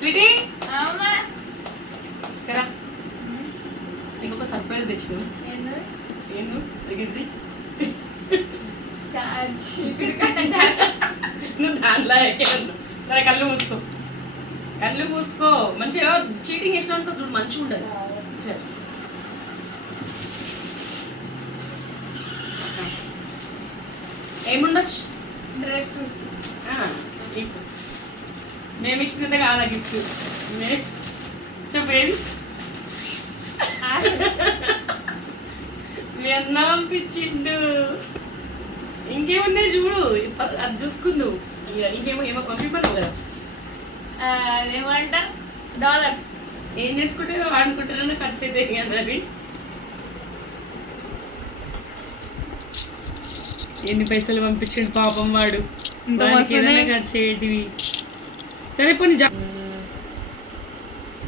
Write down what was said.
Sweety కదా ఇంకొక surprise తెచ్చినావు ಏನು ತೆಗಿಸಿ నువ్వు దానిలో ఎక్కేదన్ను సరే కళ్ళు మూసుకో మంచిగా చీటింగ్ చేసిన అనుకో చూడు మంచిగా ఉండదు సరే ఏముండొచ్చు డ్రెస్ మేము ఇచ్చినంత కాదా గిఫ్ట్ చెప్పేది మీ అన్న పంపించిండు ఇంకేమున్నాయి చూడు అది చూసుకుందు ఏమో పంపిపన్నావు కదా ఏమంటారు డాలర్స్ ఏం చేసుకుంటే వాడుకుంటారని ఖర్చు అయితే కదా అవి ఎన్ని పైసలు పంపించండి పాపం వాడు ఖర్చు అయ్యేటివి సరే పోనీ